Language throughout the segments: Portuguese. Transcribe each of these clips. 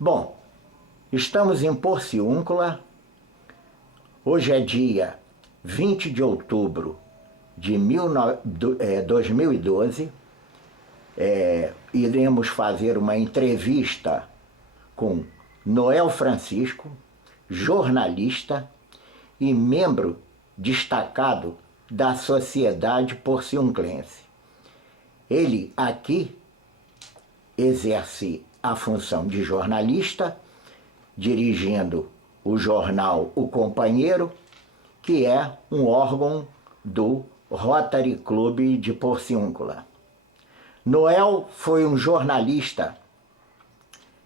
Bom, estamos em Porciúncula. Hoje é dia 20 de outubro de 2012. Iremos fazer uma entrevista com Noel Francisco, jornalista e membro destacado da Sociedade Porciunclense. Ele aqui exerce a função de jornalista, dirigindo o jornal O Companheiro, que é um órgão do Rotary Clube de Porciúncula. Noel foi um jornalista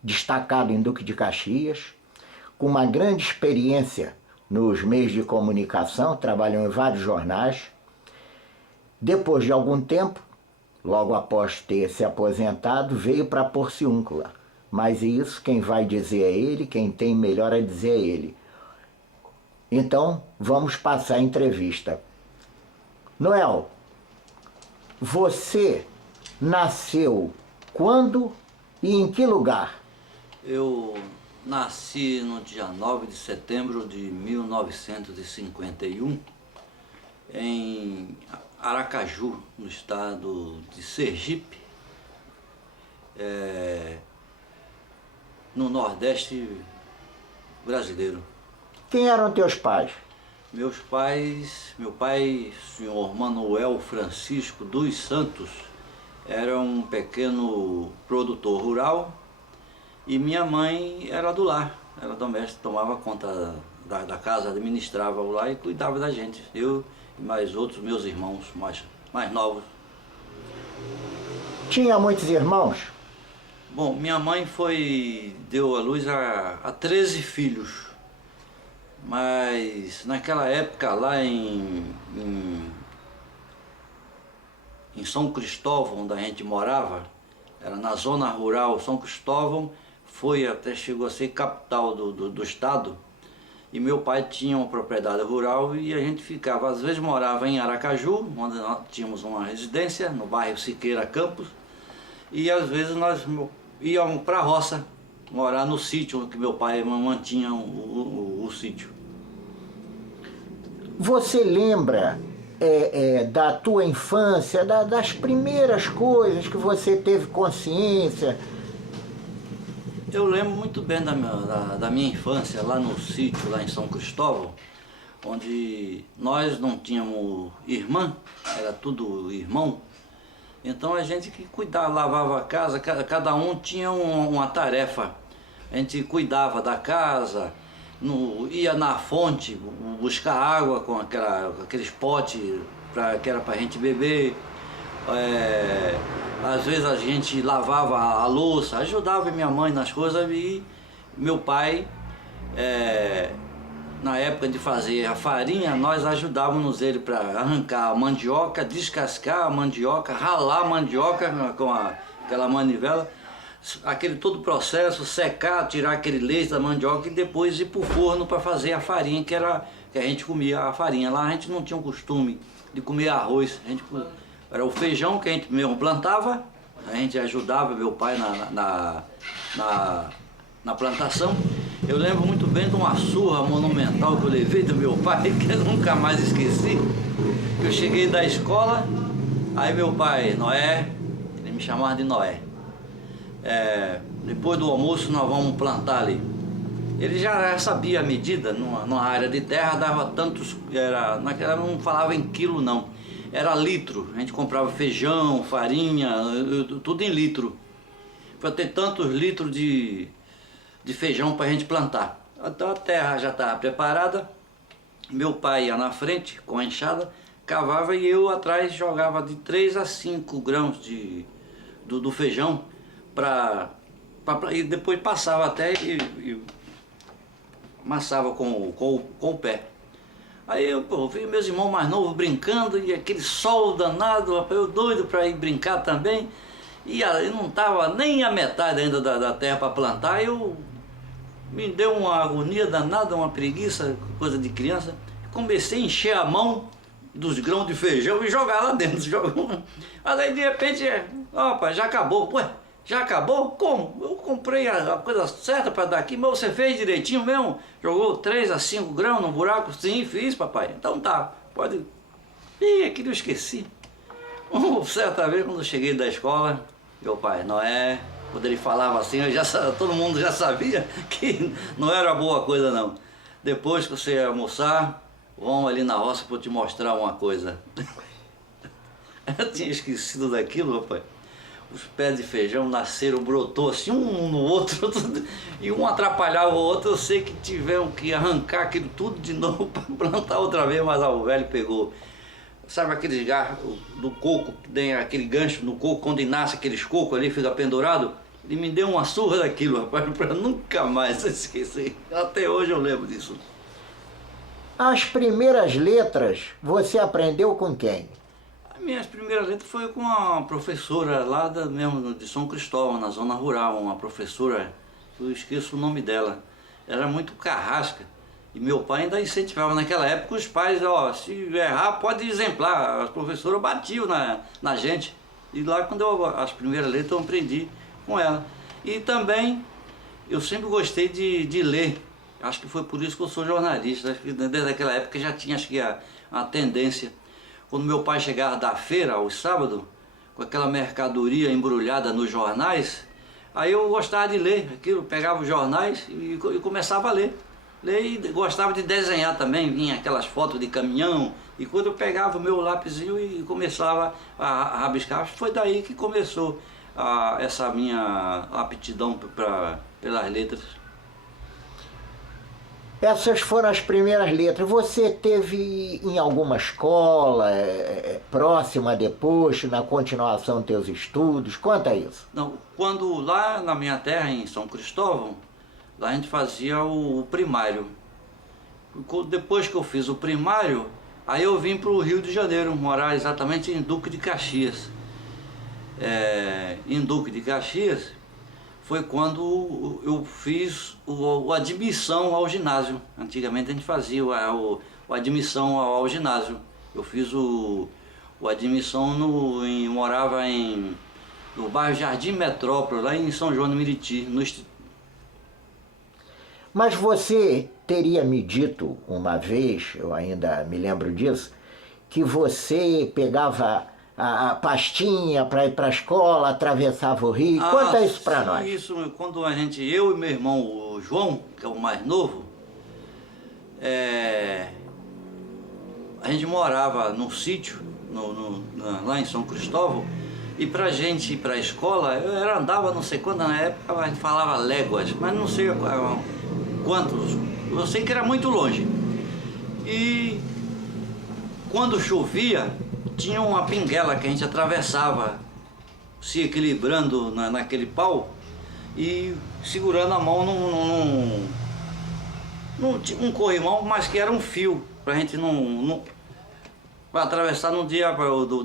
destacado em Duque de Caxias, com uma grande experiência nos meios de comunicação, trabalhou em vários jornais. Depois de algum tempo, logo após ter se aposentado, veio para Porciúncula. Mas isso quem vai dizer é ele, quem tem melhor a dizer é ele. Então, vamos passar a entrevista. Noel, você nasceu quando e em que lugar? Eu nasci no dia 9 de setembro de 1951, em Aracaju, no estado de Sergipe, no Nordeste brasileiro. Quem eram teus pais? Meu pai, senhor Manuel Francisco dos Santos, era um pequeno produtor rural e minha mãe era do lar, era doméstica, tomava conta da casa, administrava o lar e cuidava da gente. Eu e mais outros meus irmãos mais novos. Tinha muitos irmãos? Bom, minha mãe deu à luz a 13 filhos, mas naquela época lá em São Cristóvão, onde a gente morava, era na zona rural. São Cristóvão chegou a ser capital do estado, e meu pai tinha uma propriedade rural e a gente ficava, às vezes morava em Aracaju, onde nós tínhamos uma residência, no bairro Siqueira Campos, e às vezes nós íamos para a roça, morar no sítio, que meu pai mantinha o sítio. Você lembra da tua infância, das primeiras coisas que você teve consciência? Eu lembro muito bem da minha infância lá no sítio, lá em São Cristóvão, onde nós não tínhamos irmã, era tudo irmão. Então a gente que cuidava, lavava a casa, cada um tinha uma tarefa. A gente cuidava da casa, ia na fonte buscar água com aqueles potes que era para a gente beber. Às vezes a gente lavava a louça, ajudava minha mãe nas coisas, e meu pai, na época de fazer a farinha, nós ajudávamos ele para arrancar a mandioca, descascar a mandioca, ralar a mandioca com aquela manivela, aquele todo o processo, secar, tirar aquele leite da mandioca e depois ir para o forno para fazer a farinha, que a gente comia a farinha. Lá a gente não tinha o costume de comer arroz, era o feijão que a gente mesmo plantava, a gente ajudava meu pai na plantação. Eu lembro muito bem de uma surra monumental que eu levei do meu pai, que eu nunca mais esqueci. Eu cheguei da escola, aí meu pai, Noé, ele me chamava de Noé. Depois do almoço nós vamos plantar ali. Ele já sabia a medida, numa área de terra dava tantos, naquela não falava em quilo não. Era litro, a gente comprava feijão, farinha, tudo em litro. Para ter tantos litros de feijão para a gente plantar. Então a terra já estava preparada, meu pai ia na frente com a enxada, cavava e eu atrás jogava de 3 a 5 grãos do feijão e depois passava até e amassava com o pé. Aí eu vi meus irmãos mais novos brincando e aquele sol danado, eu doido para ir brincar também. E eu não estava nem a metade ainda da terra para plantar, me deu uma agonia danada, uma preguiça, coisa de criança. Comecei a encher a mão dos grãos de feijão e jogar lá dentro. Mas aí de repente, opa, já acabou. Ué, Já acabou? Como? Eu comprei a coisa certa para dar aqui, mas você fez direitinho mesmo? Jogou 3 a 5 grãos no buraco? Sim, fiz, papai. Então tá, pode... Ih, aquilo eu esqueci. Certa vez, quando eu cheguei da escola, meu pai, Noé, quando ele falava assim, todo mundo já sabia que não era boa coisa não. Depois que você almoçar, vamos ali na roça para eu te mostrar uma coisa. Eu tinha esquecido daquilo, papai. Os pés de feijão nasceram, brotou assim, um no outro, e um atrapalhava o outro. Eu sei que tiveram que arrancar aquilo tudo de novo para plantar outra vez, mas o velho pegou. Sabe aqueles garros do coco, que tem aquele gancho no coco, quando nasce aqueles cocos ali, fica pendurado? Ele me deu uma surra daquilo, rapaz, para nunca mais esquecer. Até hoje eu lembro disso. As primeiras letras você aprendeu com quem? As minhas primeiras letras foi com a professora lá mesmo de São Cristóvão, na zona rural, uma professora, eu esqueço o nome dela. Era muito carrasca. E meu pai ainda incentivava naquela época os pais, ó, se errar pode exemplar. As professoras batiam na gente. E lá quando as primeiras letras eu aprendi com ela. E também eu sempre gostei de ler. Acho que foi por isso que eu sou jornalista. Acho que desde aquela época já tinha acho que a tendência. Quando meu pai chegava da feira aos sábados, com aquela mercadoria embrulhada nos jornais, aí eu gostava de ler aquilo, pegava os jornais e começava a ler. E gostava de desenhar também, vinha aquelas fotos de caminhão, e quando eu pegava o meu lapisinho e começava a rabiscar, foi daí que começou essa minha aptidão pelas letras. Essas foram as primeiras letras. Você teve em alguma escola próxima depois, na continuação dos teus estudos? Conta isso. Não, quando lá na minha terra, em São Cristóvão, lá a gente fazia o primário. Depois que eu fiz o primário, aí eu vim para o Rio de Janeiro, morar exatamente em Duque de Caxias. Em Duque de Caxias foi quando eu fiz a admissão ao ginásio. Antigamente a gente fazia a admissão ao ginásio. Eu fiz a admissão, morava no bairro Jardim Metrópole, lá em São João do Meriti, no Mas você teria me dito uma vez, eu ainda me lembro disso, que você pegava a pastinha para ir para a escola, atravessava o rio. Conta isso para nós. Isso, quando eu e meu irmão, o João, que é o mais novo, a gente morava num sítio, lá em São Cristóvão, e pra gente ir para a escola, eu andava não sei quando, na época a gente falava léguas, mas não sei quantos, eu sei que era muito longe. E quando chovia, tinha uma pinguela que a gente atravessava, se equilibrando naquele pau e segurando a mão num corrimão, mas que era um fio, pra gente para atravessar num dia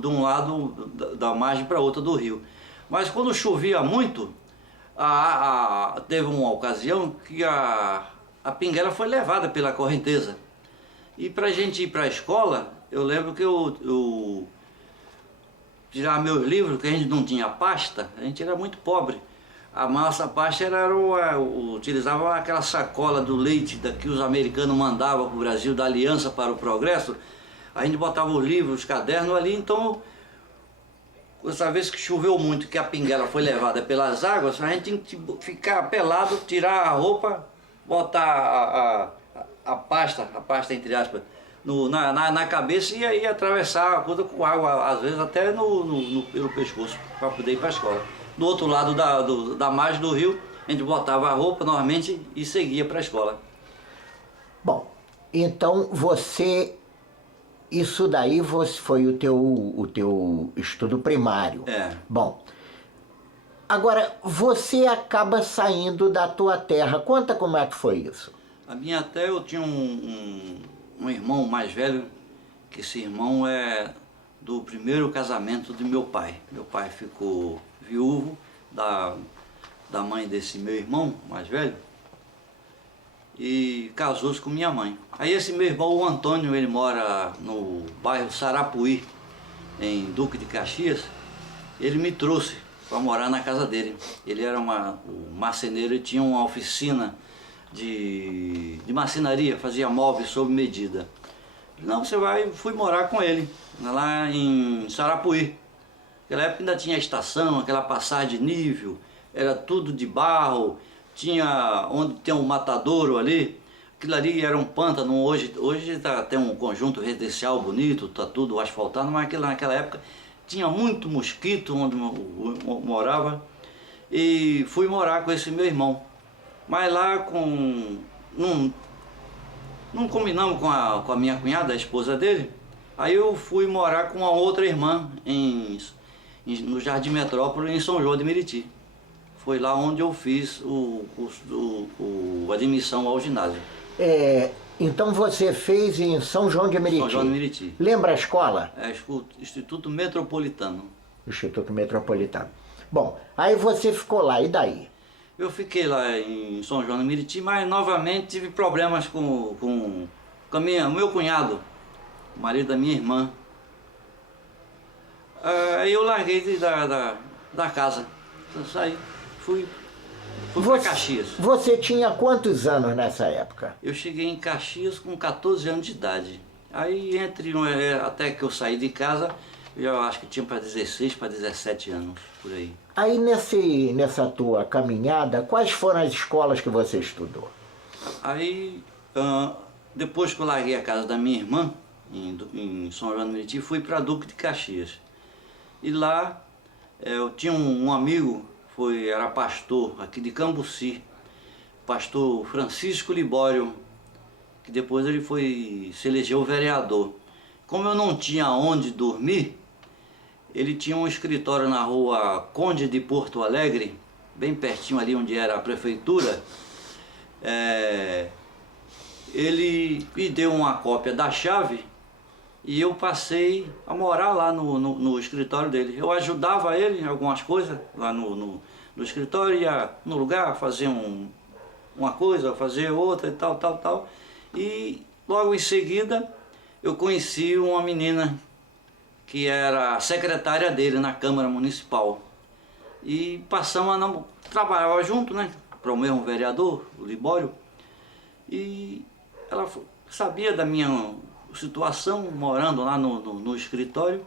de um lado da margem para outra do rio. Mas quando chovia muito, teve uma ocasião que a pinguela foi levada pela correnteza. E para a gente ir para a escola, eu lembro que eu tirava meus livros, que a gente não tinha pasta, a gente era muito pobre. A nossa pasta utilizava aquela sacola do leite que os americanos mandavam para o Brasil, da Aliança para o Progresso. A gente botava os livros, os cadernos ali, então, essa vez que choveu muito, que a pinguela foi levada pelas águas, a gente tinha que ficar pelado, tirar a roupa, botar a pasta entre aspas, na cabeça e aí atravessar a coisa com água, às vezes até pelo pescoço, para poder ir para a escola. Do outro lado da margem do rio, a gente botava a roupa normalmente e seguia para a escola. Bom, então isso daí foi o teu estudo primário. Bom, agora você acaba saindo da tua terra. Conta como é que foi isso. A minha terra, eu tinha um irmão mais velho, que esse irmão é do primeiro casamento de meu pai. Meu pai ficou viúvo da mãe desse meu irmão mais velho e casou-se com minha mãe. Aí esse meu irmão, o Antônio, ele mora no bairro Sarapuí, em Duque de Caxias. Ele me trouxe para morar na casa dele. Ele era o marceneiro e tinha uma oficina de marcenaria, fazia móveis sob medida. Não, fui morar com ele, lá em Sarapuí. Naquela época ainda tinha estação, aquela passagem de nível, era tudo de barro, tinha onde tem um matadouro ali, aquilo ali era um pântano. Hoje tem um conjunto residencial bonito, tá tudo asfaltado, mas naquela época tinha muito mosquito onde eu morava, e fui morar com esse meu irmão. Mas lá não combinamos com a minha cunhada, a esposa dele, aí eu fui morar com uma outra irmã no Jardim Metrópole, em São João de Meriti. Foi lá onde eu fiz a admissão ao ginásio. Então você fez em São João de Meriti? São João de Meriti. Lembra a escola? Instituto Metropolitano. Instituto Metropolitano. Bom, aí você ficou lá, e daí? Eu fiquei lá em São João de Meriti, mas novamente tive problemas com o meu cunhado, o marido da minha irmã. Aí eu larguei da casa, eu saí, fui para Caxias. Você tinha quantos anos nessa época? Eu cheguei em Caxias com 14 anos de idade. Aí até que eu saí de casa, eu acho que tinha para 16, para 17 anos, por aí. Aí nessa tua caminhada, quais foram as escolas que você estudou? Aí, depois que eu larguei a casa da minha irmã, em São João do Meriti, fui para Duque de Caxias. E lá eu tinha um amigo, era pastor aqui de Cambuci, pastor Francisco Libório, que depois ele se elegeu vereador. Como eu não tinha onde dormir, ele tinha um escritório na rua Conde de Porto Alegre, bem pertinho ali onde era a prefeitura. Ele me deu uma cópia da chave e eu passei a morar lá no escritório dele. Eu ajudava ele em algumas coisas lá no escritório, ia no lugar fazer uma coisa, fazer outra e tal. E logo em seguida eu conheci uma menina que era secretária dele na Câmara Municipal. E passamos a trabalhar junto, né? Para o mesmo vereador, o Libório. E ela sabia da minha situação, morando lá no escritório.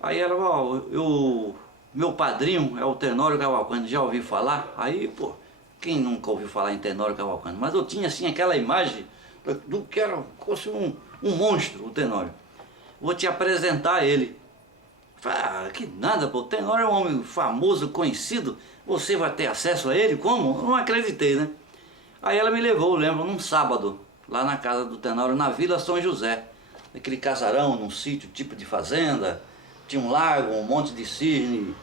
Aí ela falou, meu padrinho é o Tenório Cavalcante, já ouviu falar? Aí, pô, quem nunca ouviu falar em Tenório Cavalcante? Mas eu tinha assim aquela imagem do que era fosse um monstro, o Tenório. Vou te apresentar ele. Falei, que nada, pô, o Tenório é um homem famoso, conhecido, você vai ter acesso a ele? Como? Eu não acreditei, né? Aí ela me levou, lembro, num sábado, lá na casa do Tenório, na Vila São José. Naquele casarão, num sítio tipo de fazenda, tinha um lago, um monte de cisne,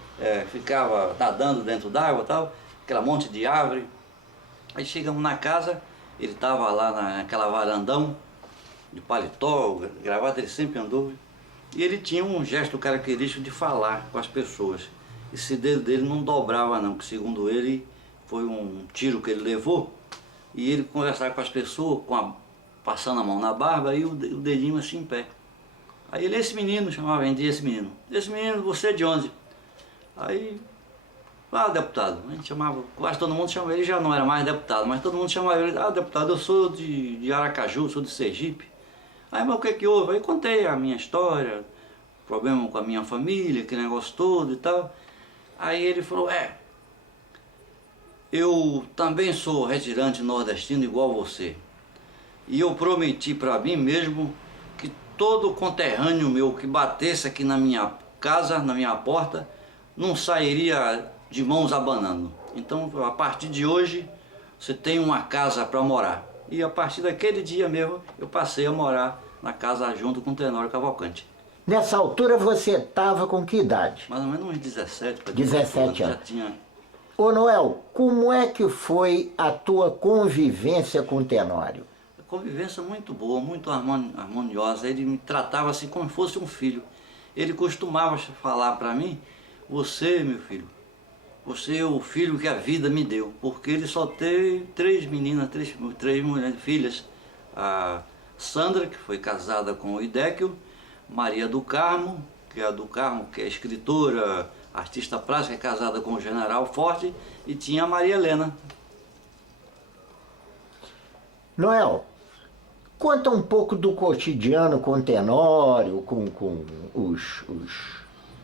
ficava nadando dentro d'água e tal, aquela monte de árvore. Aí chegamos na casa, ele estava lá naquela varandão, de paletó, gravata, ele sempre andou. E ele tinha um gesto característico de falar com as pessoas. Esse dedo dele não dobrava não, que segundo ele foi um tiro que ele levou. E ele conversava com as pessoas, passando a mão na barba e o dedinho assim em pé. Aí ele, esse menino, chamava esse menino, você é de onde? Aí, deputado, a gente chamava, quase todo mundo chamava ele, já não era mais deputado, mas todo mundo chamava ele, deputado, eu sou de Aracaju, sou de Sergipe. Aí, mas o que houve? Aí contei a minha história, problema com a minha família, aquele negócio todo e tal. Aí ele falou, eu também sou retirante nordestino igual você. E eu prometi para mim mesmo que todo conterrâneo meu que batesse aqui na minha casa, na minha porta, não sairia de mãos abanando. Então, a partir de hoje, você tem uma casa para morar. E a partir daquele dia mesmo, eu passei a morar na casa junto com o Tenório Cavalcante. Nessa altura você estava com que idade? Mais ou menos uns 17 para 17 anos. Já tinha. Ô Noel, como é que foi a tua convivência com o Tenório? A convivência muito boa, muito harmoniosa. Ele me tratava assim como se fosse um filho. Ele costumava falar para mim, você, meu filho, você é o filho que a vida me deu, porque ele só teve três meninas, três mulheres, filhas. A Sandra, que foi casada com o Idéquio, Maria do Carmo, que é escritora, artista plástica, casada com o General Forte, e tinha a Maria Helena. Noel, conta um pouco do cotidiano com o Tenório, com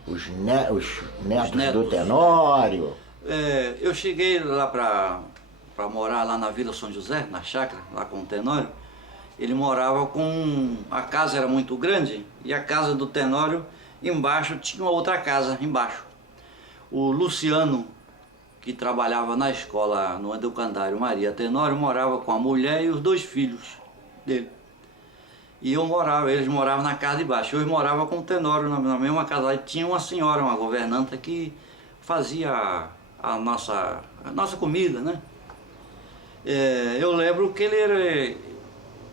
os netos do Tenório. Eu cheguei lá para morar lá na Vila São José, na chácara, lá com o Tenório. Ele morava com... A casa era muito grande e a casa do Tenório embaixo tinha uma outra casa embaixo. O Luciano, que trabalhava na escola no Educandário Maria Tenório, morava com a mulher e os 2 filhos dele. E eles moravam na casa de baixo. Eu morava com o Tenório na mesma casa. E tinha uma senhora, uma governanta, que fazia a nossa comida, né? Eu lembro que ele era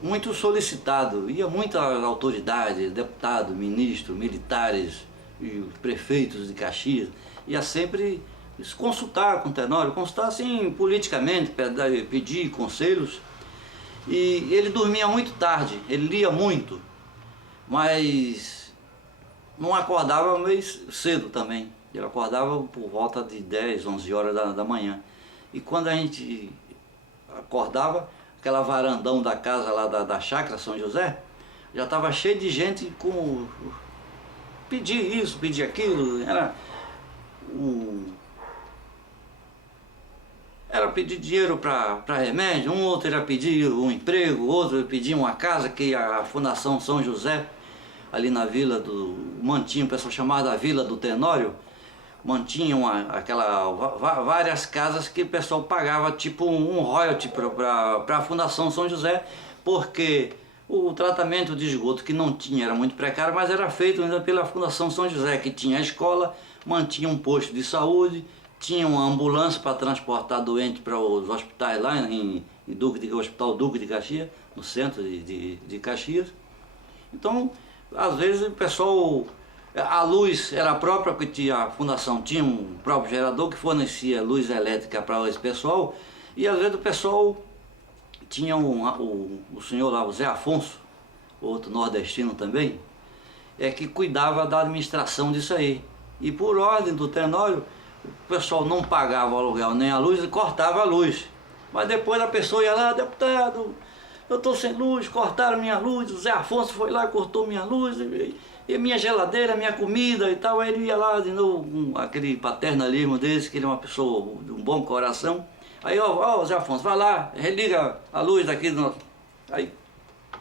muito solicitado, ia muitas autoridades, deputados, ministros, militares e os prefeitos de Caxias, ia sempre se consultar com o Tenório, consultar assim politicamente, pedir conselhos. E ele dormia muito tarde, ele lia muito, mas não acordava meio cedo também. Ele acordava por volta de 10, 11 horas da manhã. E quando a gente acordava, aquela varandão da casa lá da chácara São José, já estava cheio de gente com... pedir isso, pedir aquilo, era pedir dinheiro para remédio, um outro era pedir um emprego, outro pedir uma casa, que a Fundação São José, ali na vila mantinha, o pessoal chamava da Vila do Tenório, mantinha várias casas que o pessoal pagava tipo um royalty para a Fundação São José, porque o tratamento de esgoto que não tinha era muito precário, mas era feito ainda pela Fundação São José, que tinha a escola, mantinha um posto de saúde, tinha uma ambulância para transportar doente para os hospitais lá em Hospital Duque de Caxias, no centro de Caxias. Então, às vezes o pessoal... A luz era própria, porque a fundação tinha um próprio gerador que fornecia luz elétrica para esse pessoal, e às vezes o pessoal tinha o senhor lá, o Zé Afonso, outro nordestino também, que cuidava da administração disso aí. E por ordem do Tenório, o pessoal não pagava o aluguel nem a luz e cortava a luz. Mas depois a pessoa ia lá, deputado, eu estou sem luz, cortaram minha luz, o Zé Afonso foi lá e cortou minha luz, e minha geladeira, minha comida e tal. Aí ele ia lá de novo, com aquele paternalismo desse, que ele é uma pessoa de um bom coração. Aí, ó, Zé Afonso, vai lá, religa a luz daqui. Aí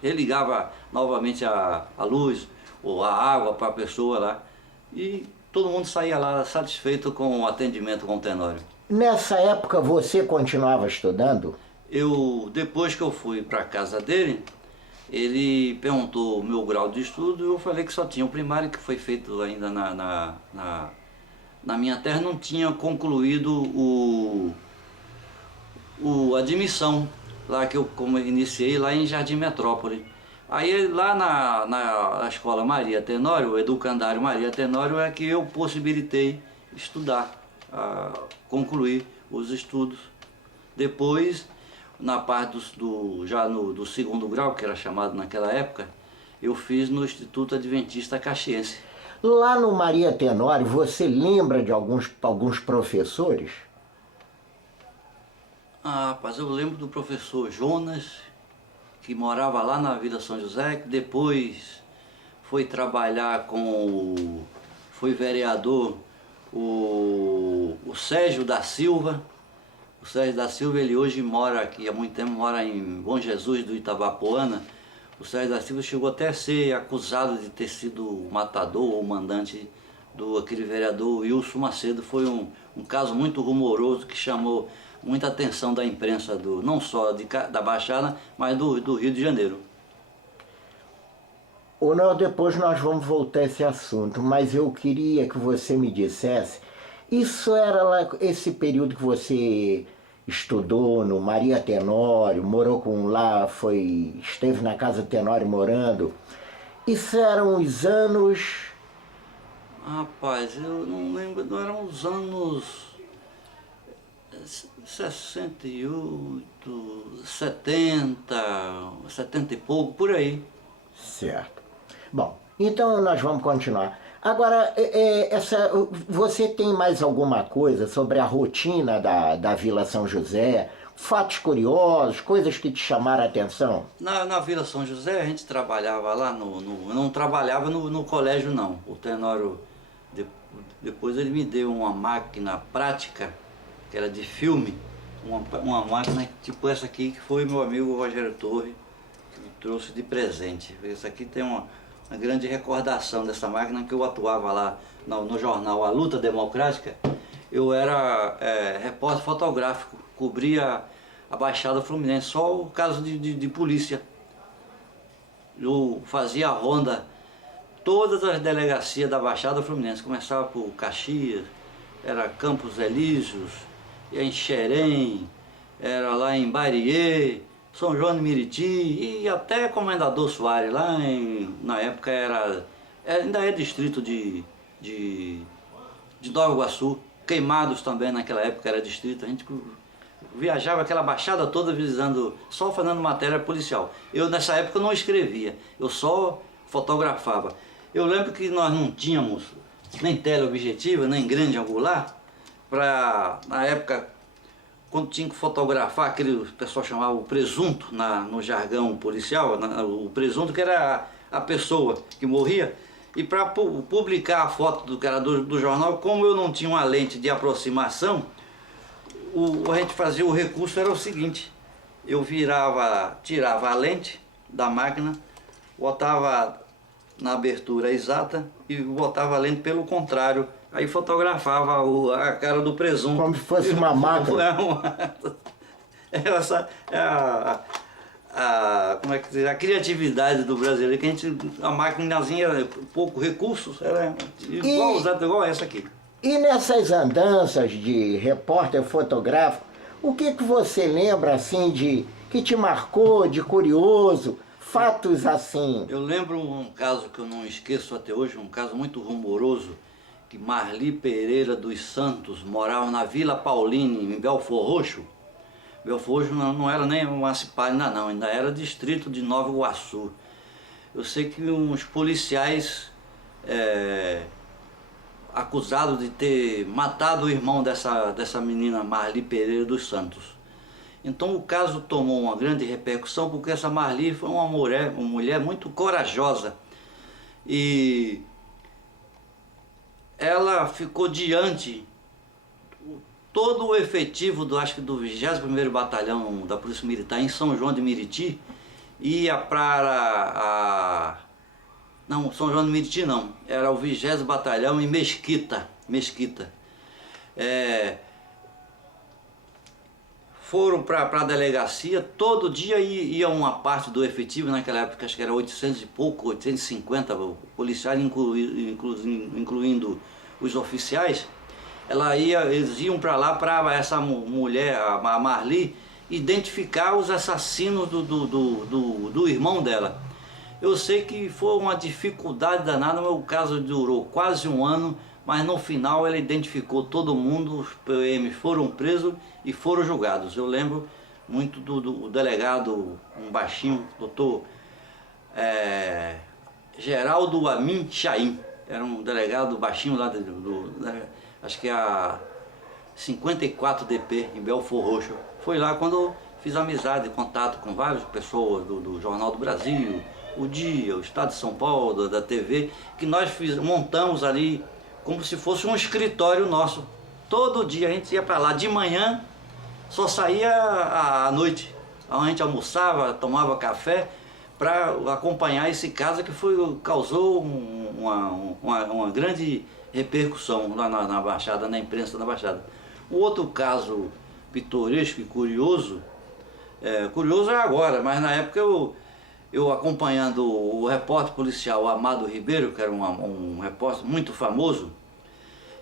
religava novamente a luz ou a água para a pessoa lá. E todo mundo saía lá satisfeito com o atendimento com o Tenório. Nessa época você continuava estudando? Depois que eu fui para a casa dele, ele perguntou o meu grau de estudo e eu falei que só tinha o primário, que foi feito ainda na minha terra, não tinha concluído a admissão, lá que eu iniciei lá em Jardim Metrópole. Aí lá na escola Maria Tenório, o Educandário Maria Tenório, é que eu possibilitei estudar, concluir os estudos. Depois, na parte já do segundo grau, que era chamado naquela época, eu fiz no Instituto Adventista Caxiense. Lá no Maria Tenório, você lembra de alguns professores? Rapaz, eu lembro do professor Jonas, que morava lá na Vila São José, que depois foi trabalhar foi vereador, o Sérgio da Silva. O Sérgio da Silva, ele hoje mora aqui, há muito tempo mora em Bom Jesus do Itabapoana. O Sérgio da Silva chegou até a ser acusado de ter sido o matador ou mandante aquele vereador Wilson Macedo. Foi um caso muito rumoroso que chamou muita atenção da imprensa, não só da Baixada, mas do Rio de Janeiro. Não, depois nós vamos voltar a esse assunto, mas eu queria que você me dissesse, isso era lá, esse período que você estudou no Maria Tenório, morou esteve na casa do Tenório morando, isso eram os anos... Rapaz, eu não lembro, não eram os anos 68, 70 e pouco, por aí. Certo. Bom, então nós vamos continuar. Agora, você tem mais alguma coisa sobre a rotina da Vila São José? Fatos curiosos, coisas que te chamaram a atenção? Na Vila São José a gente trabalhava lá não trabalhava no colégio não. O Tenório, de- depois ele me deu uma máquina prática, que era de filme, uma máquina tipo essa aqui, que foi meu amigo Rogério Torre, que me trouxe de presente. Essa aqui tem uma grande recordação dessa máquina, que eu atuava lá no jornal A Luta Democrática. Eu era repórter fotográfico, cobria a Baixada Fluminense, só o caso de polícia. Eu fazia a ronda todas as delegacias da Baixada Fluminense, começava por Caxias, era Campos Elíseos, ia em Xerém, era lá em Bariê, São João de Meriti e até Comendador Soares, na época ainda é distrito de Nova Iguaçu. Queimados também naquela época era distrito. A gente viajava aquela baixada toda visitando, só fazendo matéria policial. Eu nessa época não escrevia, eu só fotografava. Eu lembro que nós não tínhamos nem teleobjetiva, nem grande angular, na época, quando tinha que fotografar, aquele o pessoal chamava o presunto no jargão policial, o presunto que era a pessoa que morria. E para publicar a foto do cara do jornal, como eu não tinha uma lente de aproximação, a gente fazia o recurso, era o seguinte: eu tirava a lente da máquina, botava na abertura exata e botava a lente pelo contrário, aí fotografava a cara do presunto. Como se fosse uma máquina. Essa é como é que diz, a criatividade do brasileiro, que a maquinazinha era pouco recursos, era igual essa aqui. E nessas andanças de repórter fotográfico, o que você lembra assim que te marcou, de curioso, fatos assim? Eu lembro um caso que eu não esqueço até hoje, um caso muito rumoroso, que Marli Pereira dos Santos morava na Vila Pauline, em Belfor Roxo. Belfor Roxo não era nem municipal ainda era distrito de Nova Iguaçu. Eu sei que uns policiais acusados de ter matado o irmão dessa menina Marli Pereira dos Santos. Então o caso tomou uma grande repercussão, porque essa Marli foi uma mulher muito corajosa. E ela ficou diante todo o efetivo acho que do 21º Batalhão da Polícia Militar em São João de Meriti, ia para não, São João de Meriti não, era o 20º Batalhão em Mesquita. Foram para a delegacia, todo dia ia uma parte do efetivo, naquela época acho que era 800 e pouco, 850 policiais, incluindo os oficiais. Eles iam para lá para essa mulher, a Marli, identificar os assassinos do irmão dela. Eu sei que foi uma dificuldade danada, mas o caso durou quase um ano, mas no final ela identificou todo mundo, os PMs foram presos e foram julgados. Eu lembro muito do delegado, um baixinho, doutor Geraldo Amin Chaim, era um delegado baixinho lá acho que a 54 DP em Belfor Roxo. Foi lá quando eu fiz amizade, contato com várias pessoas do Jornal do Brasil, o Dia, o Estado de São Paulo, da TV, que nós montamos ali como se fosse um escritório nosso. Todo dia a gente ia para lá de manhã, só saía à noite. A gente almoçava, tomava café para acompanhar esse caso que causou uma grande repercussão lá na Baixada, na imprensa da Baixada. O outro caso pitoresco e curioso é agora, mas na época eu acompanhando o repórter policial Amado Ribeiro, que era um repórter muito famoso,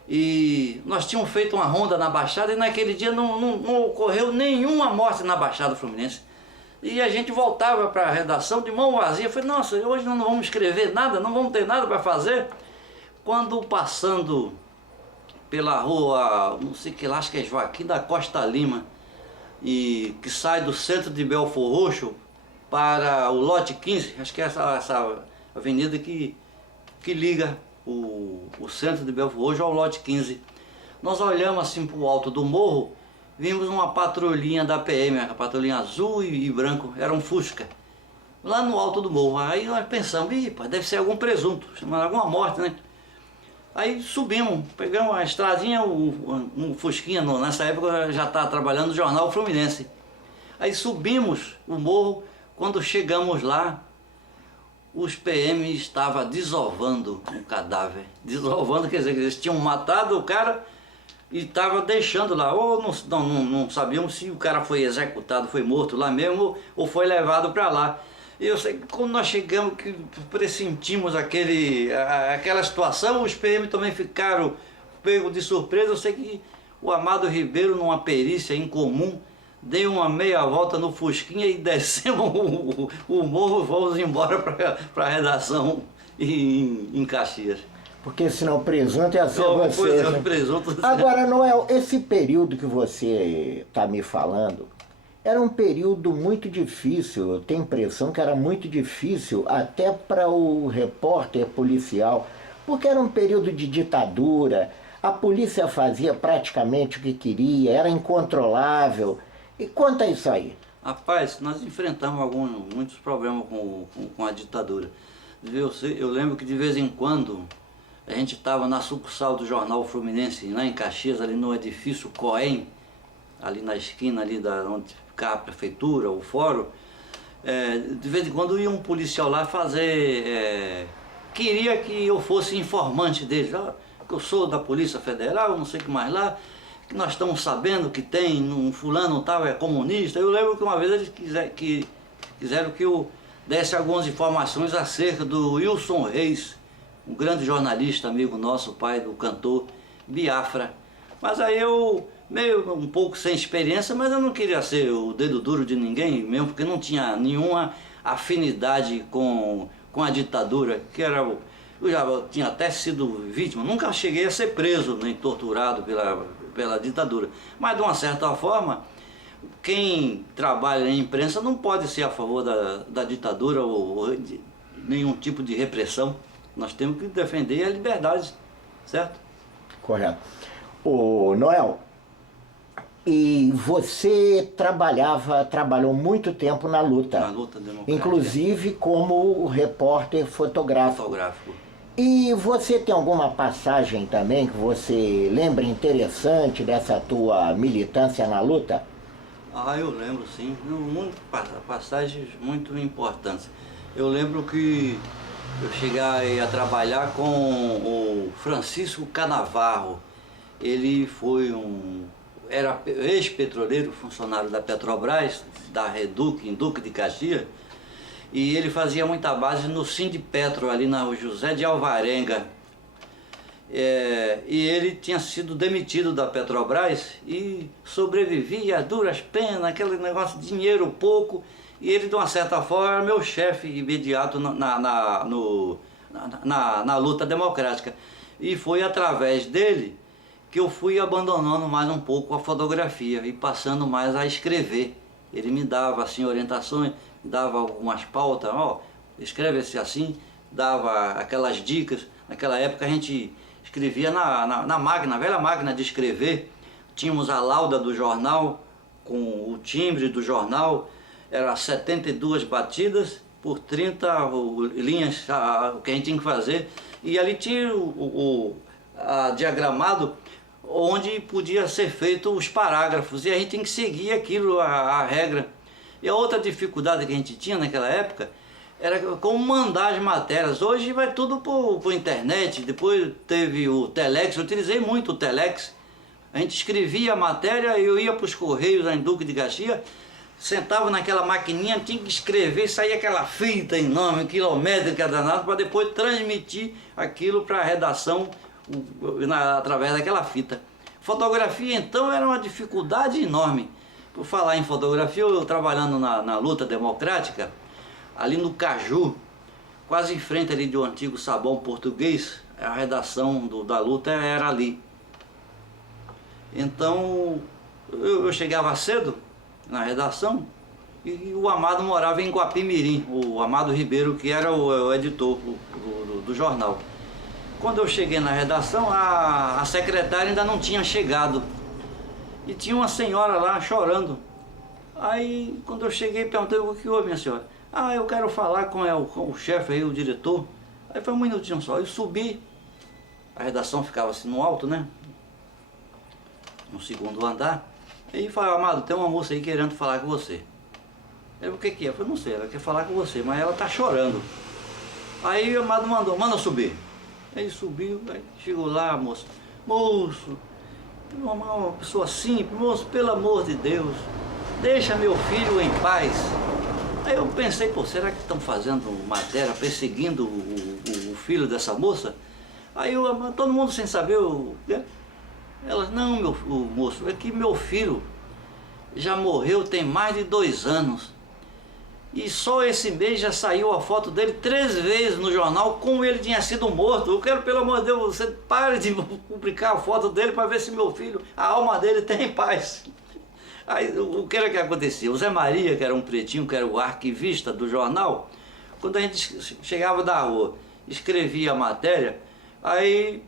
e nós tínhamos feito uma ronda na Baixada e naquele dia não ocorreu nenhuma morte na Baixada Fluminense. E a gente voltava para a redação de mão vazia. Eu falei, nossa, hoje não vamos escrever nada, não vamos ter nada para fazer. Quando passando pela rua, não sei que lá, acho que é Joaquim da Costa Lima, e que sai do centro de Belfor Roxo para o lote 15, acho que é essa avenida que liga o centro de Belford Roxo ao lote 15. Nós olhamos assim para o alto do morro, vimos uma patrulhinha da PM, a patrulhinha azul e branco, era um Fusca, lá no alto do morro. Aí nós pensamos, deve ser algum presunto, alguma morte, né? Aí subimos, pegamos a estradinha, um Fusquinha, nessa época eu já estava trabalhando no Jornal Fluminense. Aí subimos o morro, quando chegamos lá, os PM estavam desovando um cadáver. Desovando, quer dizer, que eles tinham matado o cara e estavam deixando lá. Ou não sabíamos se o cara foi executado, foi morto lá mesmo, ou foi levado para lá. E eu sei que quando nós chegamos, que pressentimos aquela situação, os PM também ficaram pegos de surpresa. Eu sei que o Amado Ribeiro, numa perícia incomum, deu uma meia volta no Fusquinha e descemos o morro, vamos embora para a redação em Caxias. Porque senão o presunto ia ser você. Né? Presunto. Agora, Noel, esse período que você está me falando, era um período muito difícil. Eu tenho a impressão que era muito difícil até para o repórter policial, porque era um período de ditadura, a polícia fazia praticamente o que queria, era incontrolável. E conta isso aí. Rapaz, nós enfrentamos muitos problemas com a ditadura. Eu lembro que de vez em quando a gente estava na sucursal do Jornal Fluminense, lá em Caxias, ali no edifício Cohen, ali na esquina ali onde ficava a prefeitura, o fórum. De vez em quando ia um policial lá fazer... queria que eu fosse informante deles. Que eu sou da Polícia Federal, não sei o que mais lá, que nós estamos sabendo que tem um fulano tal, é comunista. Eu lembro que uma vez eles quiseram que eu desse algumas informações acerca do Wilson Reis, um grande jornalista, amigo nosso, pai do cantor Biafra. Mas aí eu, meio um pouco sem experiência, mas eu não queria ser o dedo duro de ninguém mesmo, porque não tinha nenhuma afinidade com a ditadura, que era eu já tinha até sido vítima, nunca cheguei a ser preso nem torturado pela ditadura, mas de uma certa forma, quem trabalha na imprensa não pode ser a favor da ditadura ou de nenhum tipo de repressão. Nós temos que defender a liberdade, certo? Correto. Ô, Noel, e você trabalhou muito tempo na luta. Na luta democrática. Inclusive como repórter fotográfico. Fotográfico. E você tem alguma passagem também que você lembra interessante dessa tua militância na luta? Eu lembro sim, passagens muito importantes. Eu lembro que eu cheguei a trabalhar com o Francisco Canavarro. Ele era ex-petroleiro, funcionário da Petrobras, da Reduc, em Duque de Caxias. E ele fazia muita base no Sindipetro, ali na José de Alvarenga. E ele tinha sido demitido da Petrobras e sobrevivia a duras penas, aquele negócio de dinheiro pouco. E ele, de uma certa forma, era meu chefe imediato na luta democrática. E foi através dele que eu fui abandonando mais um pouco a fotografia e passando mais a escrever. Ele me dava assim orientações, dava algumas pautas, escreve-se assim, dava aquelas dicas. Naquela época a gente escrevia na máquina, a velha máquina de escrever. Tínhamos a lauda do jornal, com o timbre do jornal, era 72 batidas por 30 linhas, o que a gente tinha que fazer. E ali tinha diagramado onde podia ser feito os parágrafos, e a gente tem que seguir aquilo, a regra. E a outra dificuldade que a gente tinha naquela época era como mandar as matérias. Hoje vai tudo por internet, depois teve o Telex, eu utilizei muito o Telex. A gente escrevia a matéria, eu ia para os Correios lá em Duque de Caxias, sentava naquela maquininha, tinha que escrever, saía aquela fita enorme, quilométrica danada, para depois transmitir aquilo para a redação através daquela fita. Fotografia então era uma dificuldade enorme. Por falar em fotografia, eu trabalhando na luta democrática, ali no Caju, quase em frente ali do antigo Sabão Português, a redação da luta era ali. Então eu chegava cedo na redação e o Amado morava em Guapimirim, o Amado Ribeiro, que era o editor do jornal. quando eu cheguei na redação, a secretária ainda não tinha chegado. E tinha uma senhora lá chorando. Aí, quando eu cheguei, perguntei: o que houve, minha senhora? Ah, eu quero falar com o chefe aí, o diretor. Aí foi um minutinho só. Eu subi, a redação ficava assim no alto, né? No segundo andar. E falei: Amado, tem uma moça aí querendo falar com você. Ele: o que que é? Eu falei: não sei, ela quer falar com você, mas ela tá chorando. Aí o Amado mandou: manda subir. Aí subiu, aí chegou lá, moço: moço, uma pessoa simples, moço, pelo amor de Deus, deixa meu filho em paz. Aí eu pensei: pô, será que estão fazendo matéria perseguindo o filho dessa moça? Aí todo mundo sem saber, ela: não, moço, é que meu filho já morreu tem mais de 2 anos. E só esse mês já saiu a foto dele 3 vezes no jornal, como ele tinha sido morto. Eu quero, pelo amor de Deus, você pare de publicar a foto dele para ver se meu filho, a alma dele tem paz. Aí o que era que acontecia? O Zé Maria, que era um pretinho, que era o arquivista do jornal, quando a gente chegava da rua, escrevia a matéria, aí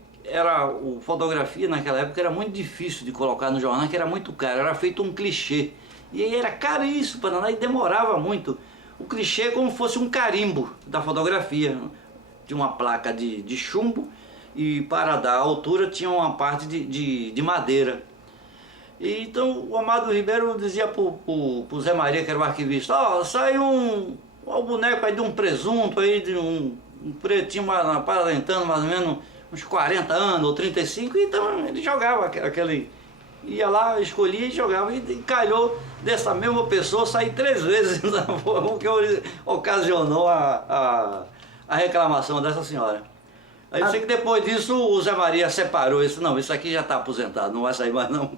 fotografia naquela época era muito difícil de colocar no jornal, que era muito caro, era feito um clichê. E aí era caríssimo, e demorava muito. O clichê é como se fosse um carimbo da fotografia. Tinha uma placa de chumbo e para dar altura tinha uma parte de madeira. E então o Amado Ribeiro dizia pro Zé Maria, que era o arquivista: ó, saiu um boneco aí de um presunto aí, de um pretinho aparentando mais ou menos uns 40 anos ou 35, então ele jogava aquele... Ia lá, escolhia e jogava, e calhou dessa mesma pessoa sair 3 vezes, o que ocasionou a reclamação dessa senhora. Aí eu sei que depois disso o Zé Maria separou isso: não, isso aqui já está aposentado, não vai sair mais não.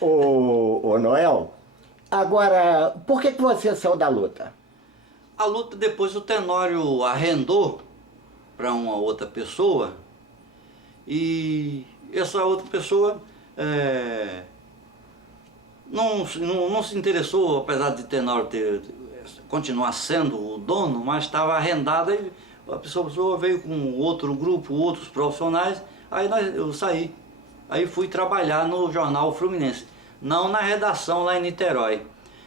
Ô Noel, agora, por que você saiu da luta? A luta, depois o Tenório arrendou para uma outra pessoa, e essa outra pessoa não se interessou, apesar de Tenório continuar sendo o dono, mas estava arrendada, e a pessoa veio com outro grupo, outros profissionais. Aí eu saí, aí fui trabalhar no jornal Fluminense, não na redação lá em Niterói.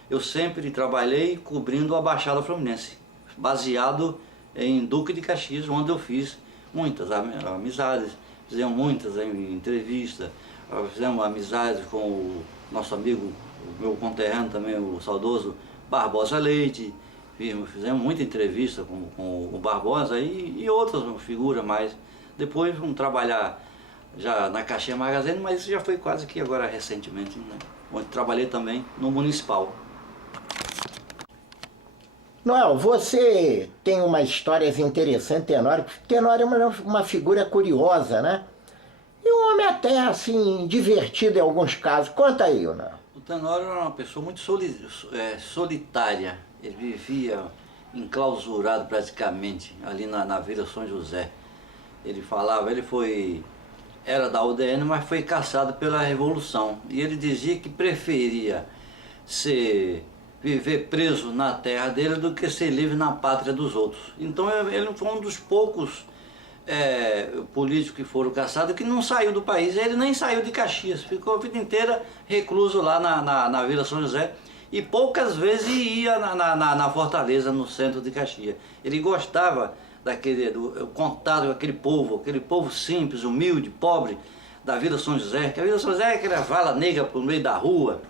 Eu sempre trabalhei cobrindo a Baixada Fluminense, baseado em Duque de Caxias, onde eu fiz muitas amizades, fizemos muitas entrevistas. Fizemos amizade com o nosso amigo, o meu conterrâneo também, o saudoso Barbosa Leite. Fizemos muita entrevista com o Barbosa e outras figuras mais. Depois vamos trabalhar já na Caixinha Magazine, mas isso já foi quase que agora recentemente, né? Onde trabalhei também no Municipal. Noel, você tem umas histórias interessantes, Tenório. Tenório é uma figura curiosa, né? E um homem até, assim, divertido em alguns casos. Conta aí, Noel. O Tenório era uma pessoa muito solitária. Ele vivia enclausurado praticamente ali na Vila São José. Ele falava, era da UDN, mas foi caçado pela Revolução. E ele dizia que preferia viver preso na terra dele do que ser livre na pátria dos outros. Então ele foi um dos poucos políticos que foram caçados que não saiu do país. Ele nem saiu de Caxias, ficou a vida inteira recluso lá na Vila São José, e poucas vezes ia na Fortaleza, no centro de Caxias. Ele gostava do contato com aquele povo simples, humilde, pobre da Vila São José. Que a Vila São José é aquela vala negra por meio da rua.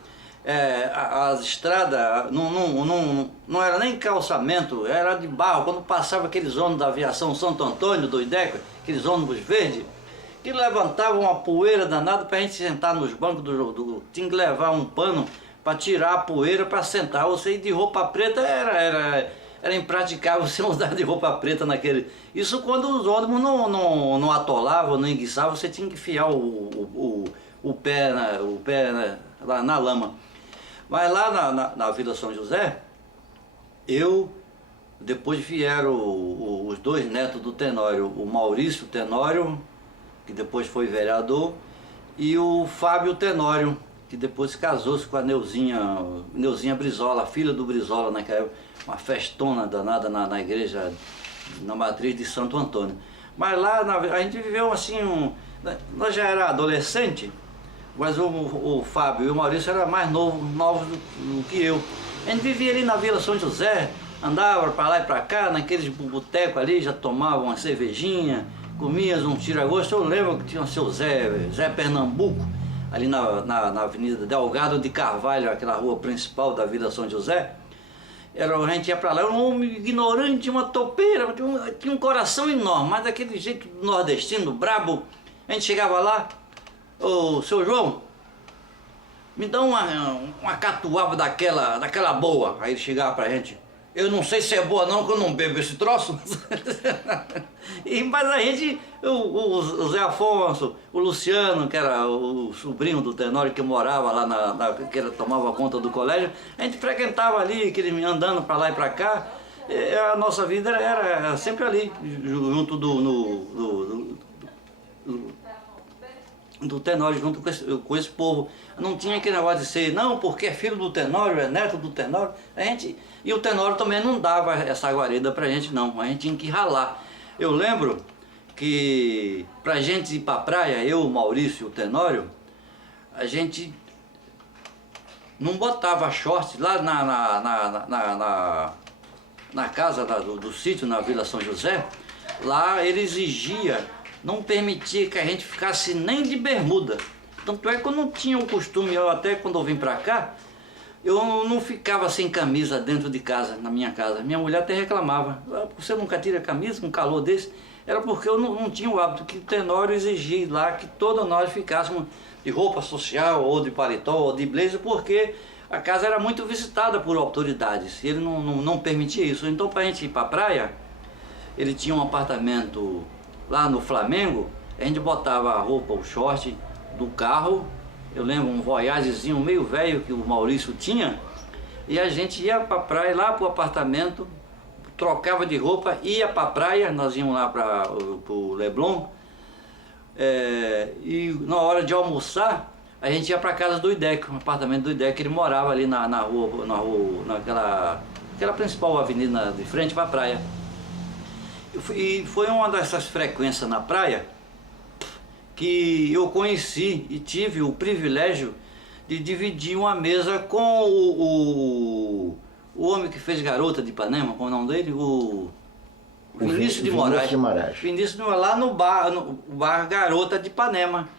As estradas não era nem calçamento, era de barro. Quando passava aqueles ônibus da aviação Santo Antônio, do IDECO, aqueles ônibus verdes, que levantavam uma poeira danada para a gente sentar nos bancos tinha que levar um pano para tirar a poeira para sentar. Você ir de roupa preta era impraticável você andar de roupa preta naquele... Isso quando os ônibus não atolavam, não enguiçavam, você tinha que enfiar o pé lá na lama. Mas lá na Vila São José, depois vieram os 2 netos do Tenório, o Maurício Tenório, que depois foi vereador, e o Fábio Tenório, que depois casou-se com a Neuzinha Brizola, filha do Brizola, naquela época, uma festona danada na igreja, na matriz de Santo Antônio. Mas lá a gente viveu assim, nós já era adolescente, mas o Fábio e o Maurício eram mais novos do que eu. A gente vivia ali na Vila São José, andava para lá e para cá, naqueles botecos ali, já tomava uma cervejinha, comia um tira-gosto. Eu lembro que tinha o seu Zé Pernambuco, ali na Avenida Delgado de Carvalho, aquela rua principal da Vila São José. A gente ia para lá, era um homem ignorante, uma topeira, tinha um coração enorme, mas daquele jeito nordestino, brabo. A gente chegava lá, ô seu João, me dá uma catuaba daquela boa. Aí ele chegava pra gente, eu não sei se é boa não, que eu não bebo esse troço. Mas a gente, o Zé Afonso, o Luciano, que era o sobrinho do Tenório, que morava lá, que tomava conta do colégio, a gente frequentava ali, andando pra lá e pra cá. E a nossa vida era sempre ali, junto do Tenório, junto com esse povo. Não tinha aquele negócio de ser, não, porque é filho do Tenório, é neto do Tenório. E o Tenório também não dava essa guarida pra gente, não. A gente tinha que ralar. Eu lembro que pra gente ir pra praia, eu, o Maurício e o Tenório, a gente não botava short lá na casa do sítio, na Vila São José. Lá ele exigia, não permitia que a gente ficasse nem de bermuda. Tanto é que eu não tinha o costume, até quando eu vim pra cá, eu não ficava sem camisa dentro de casa, na minha casa. Minha mulher até reclamava, você nunca tira a camisa, um calor desse? Era porque eu não tinha o hábito, que o Tenório exigia lá que todos nós ficássemos de roupa social, ou de paletó, ou de blazer, porque a casa era muito visitada por autoridades, e ele não permitia isso. Então, pra gente ir pra praia, ele tinha um apartamento lá no Flamengo, a gente botava a roupa, o short do carro, eu lembro um Voyagezinho meio velho que o Maurício tinha, e a gente ia pra praia, lá pro apartamento, trocava de roupa, ia pra praia, nós íamos lá pro Leblon, e na hora de almoçar, a gente ia pra casa do Idec, um apartamento do Idec, ele morava ali naquela principal avenida de frente pra praia. E foi uma dessas frequências na praia que eu conheci e tive o privilégio de dividir uma mesa com o homem que fez Garota de Ipanema, como é o nome dele? O Vinícius de Moraes. Vinícius de Moraes, lá no bar Garota de Ipanema,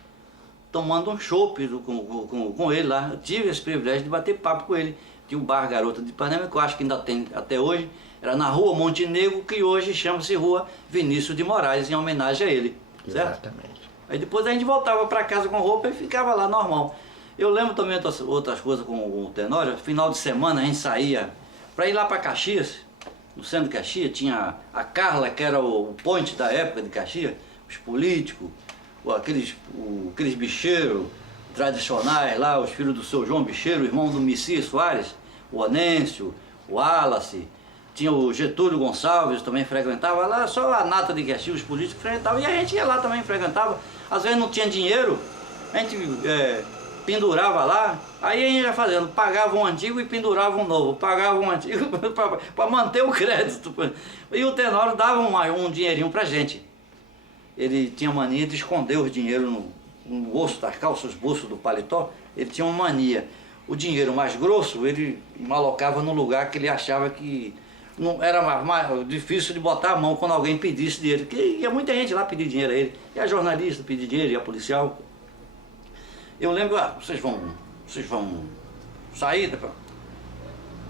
tomando um chopp com ele lá. Eu tive esse privilégio de bater papo com ele. Tinha o bar Garota de Ipanema, que eu acho que ainda tem até hoje. Era na Rua Montenegro, que hoje chama-se Rua Vinícius de Moraes, em homenagem a ele. Certo? Exatamente. Aí depois a gente voltava para casa com roupa e ficava lá normal. Eu lembro também outras coisas com o Tenório. Final de semana a gente saía para ir lá para Caxias, no centro de Caxias. Tinha a Carla, que era o point da época de Caxias, os políticos, aqueles bicheiros tradicionais lá, os filhos do seu João Bicheiro, o irmão do Messias Soares, o Onêncio, o Wallace. Tinha o Getúlio Gonçalves, também frequentava lá, só a nata de Caxias, os políticos frequentavam, e a gente ia lá também, frequentava. Às vezes não tinha dinheiro, a gente pendurava lá, aí a gente ia fazendo, pagava um antigo e pendurava um novo, pagava um antigo para manter o crédito. E o Tenório dava um dinheirinho pra gente. Ele tinha mania de esconder os dinheiros no bolso das calças, os bolsos do paletó, ele tinha uma mania. O dinheiro mais grosso, ele malocava no lugar que ele achava que não era mais difícil de botar a mão quando alguém pedisse dinheiro, porque ia muita gente lá pedir dinheiro a ele, e a jornalista pedir dinheiro, e a policial. Eu lembro, vocês vão sair?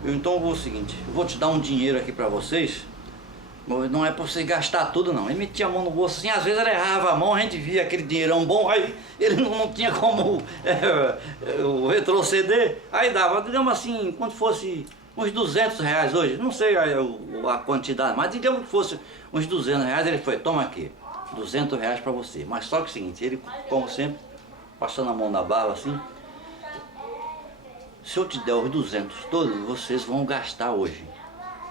Então vou o seguinte, eu vou te dar um dinheiro aqui pra vocês, não é pra você gastar tudo não. Ele metia a mão no bolso assim, às vezes ele errava a mão, a gente via aquele dinheirão bom, aí ele não tinha como retroceder, aí dava, digamos assim, quando fosse uns 200 reais hoje, não sei a quantidade, mas digamos que fosse uns 200 reais, ele foi, toma aqui, 200 reais pra você. Mas só que é o seguinte, ele, como sempre, passando a mão na barba assim, se eu te der os 200 todos, vocês vão gastar hoje.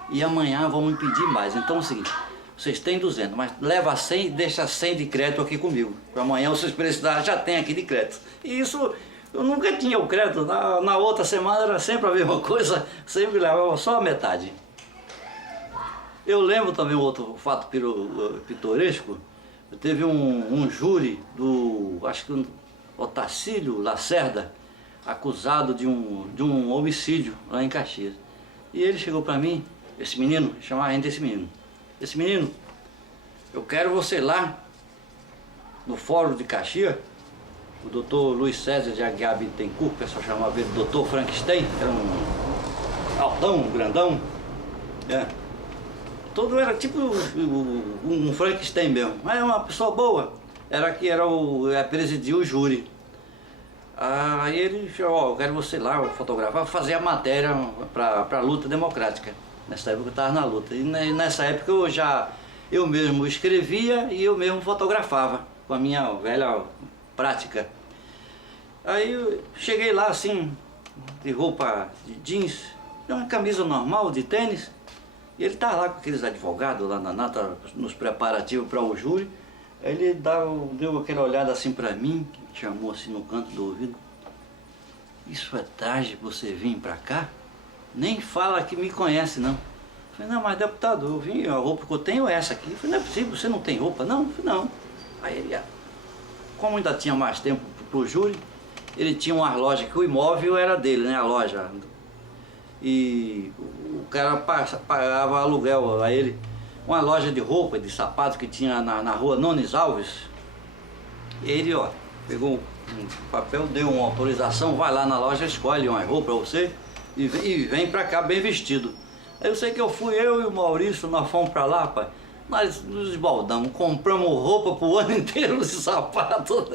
E amanhã vão me pedir mais. Então é o seguinte, vocês têm 200, mas leva 100 e deixa 100 de crédito aqui comigo. Para amanhã vocês precisarem, já tem aqui de crédito. E isso, eu nunca tinha o crédito. Na outra semana era sempre a mesma coisa, sempre levava só a metade. Eu lembro também outro fato pitoresco, Teve um júri do, acho que Otacílio Lacerda, acusado de um homicídio lá em Caxias. E ele chegou para mim, esse menino, chamava a gente esse menino, eu quero você lá no Fórum de Caxias. O doutor Luiz César de Aguiar Bittencourt, o pessoal chamava ele doutor Frankenstein, era um altão, um grandão, todo era tipo um Frankenstein mesmo, mas é uma pessoa boa, presidiu o júri. Aí ele falou, ó, eu quero você lá, fotografar, fazer a matéria para a luta democrática. Nessa época eu estava na luta. E nessa época eu mesmo escrevia e eu mesmo fotografava, com a minha velha prática. Aí eu cheguei lá assim, de roupa de jeans, uma camisa normal, de tênis, e ele estava lá com aqueles advogados lá na nata, nos preparativos para o júri. Aí ele deu aquela olhada assim para mim, chamou assim no canto do ouvido. Isso é tarde você vir para cá? Nem fala que me conhece não. Eu falei, não, mas deputado, eu vim, a roupa que eu tenho é essa aqui. Eu falei, não é possível, você não tem roupa não? Eu falei, não. Aí ele, como ainda tinha mais tempo para o júri, ele tinha uma loja que o imóvel era dele, né, a loja. E o cara pagava aluguel a ele. Uma loja de roupa, de sapatos que tinha na rua Nunes Alves. E ele, ó, pegou um papel, deu uma autorização, vai lá na loja, escolhe uma roupa pra você e vem pra cá bem vestido. Aí eu sei que eu e o Maurício, nós fomos pra lá, pai. Nós nos esbaldamos, compramos roupa pro ano inteiro de sapato.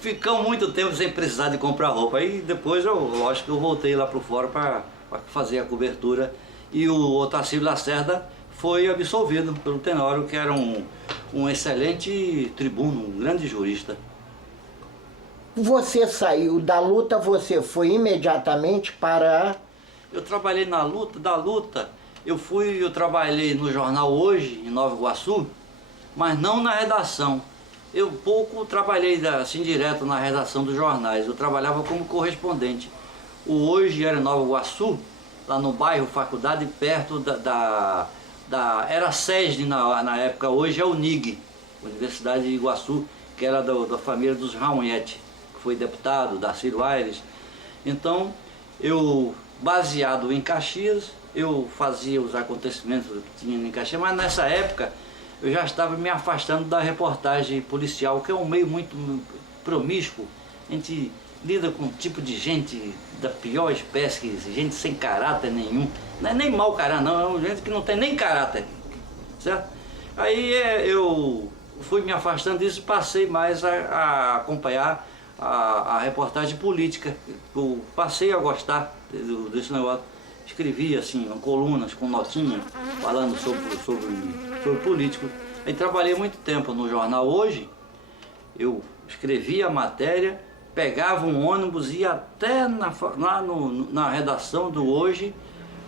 Ficamos muito tempo sem precisar de comprar roupa. Aí depois eu acho que eu voltei lá pro fora para fazer a cobertura. E o Otacílio Lacerda foi absolvido pelo Tenório, que era um excelente tribuno, um grande jurista. Você saiu da luta, você foi imediatamente para... Eu trabalhei da luta, eu trabalhei no jornal Hoje, em Nova Iguaçu, mas não na redação. Eu pouco trabalhei assim direto na redação dos jornais, eu trabalhava como correspondente. O Hoje era em Nova Iguaçu, lá no bairro Faculdade, perto era a SESD na época, hoje é o UNIG, Universidade de Iguaçu, que era da família dos Raunhete, que foi deputado, da Ciro Aires. Então, eu, baseado em Caxias, eu fazia os acontecimentos que tinha em Caxias, mas nessa época eu já estava me afastando da reportagem policial, que é um meio muito promíscuo. A gente lida com um tipo de gente da pior espécie, gente sem caráter nenhum. Não é nem mau caráter não, é gente que não tem nem caráter, certo? Aí eu fui me afastando disso e passei mais a acompanhar a reportagem política. Eu passei a gostar desse negócio. Escrevia assim, colunas com notinha, falando sobre políticos. Aí trabalhei muito tempo no jornal Hoje, eu escrevia a matéria, pegava um ônibus, ia até lá na redação do Hoje,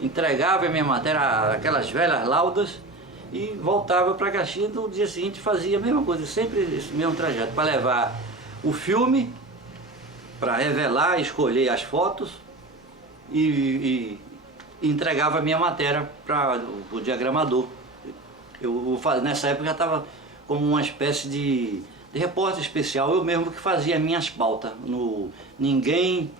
entregava a minha matéria, aquelas velhas laudas, e voltava para Caxias. No dia seguinte fazia a mesma coisa, sempre esse mesmo trajeto, para levar o filme, para revelar, escolher as fotos e entregava a minha matéria para o diagramador. Nessa época já estava como uma espécie de repórter especial, eu mesmo que fazia minhas pautas. Ninguém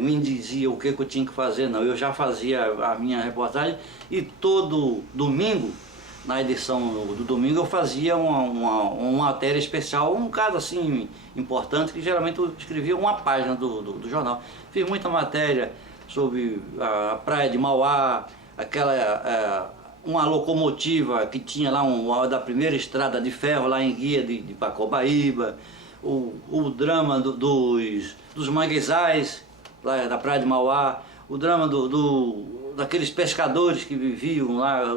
me dizia o que eu tinha que fazer, não. Eu já fazia a minha reportagem e todo domingo, na edição do domingo, eu fazia uma matéria especial, um caso assim importante, que geralmente eu escrevia uma página do jornal. Fiz muita matéria sobre a praia de Mauá, uma locomotiva que tinha lá da primeira estrada de ferro lá em Guia de Pacobaíba, o drama dos manguezais lá da praia de Mauá, o drama daqueles pescadores que viviam lá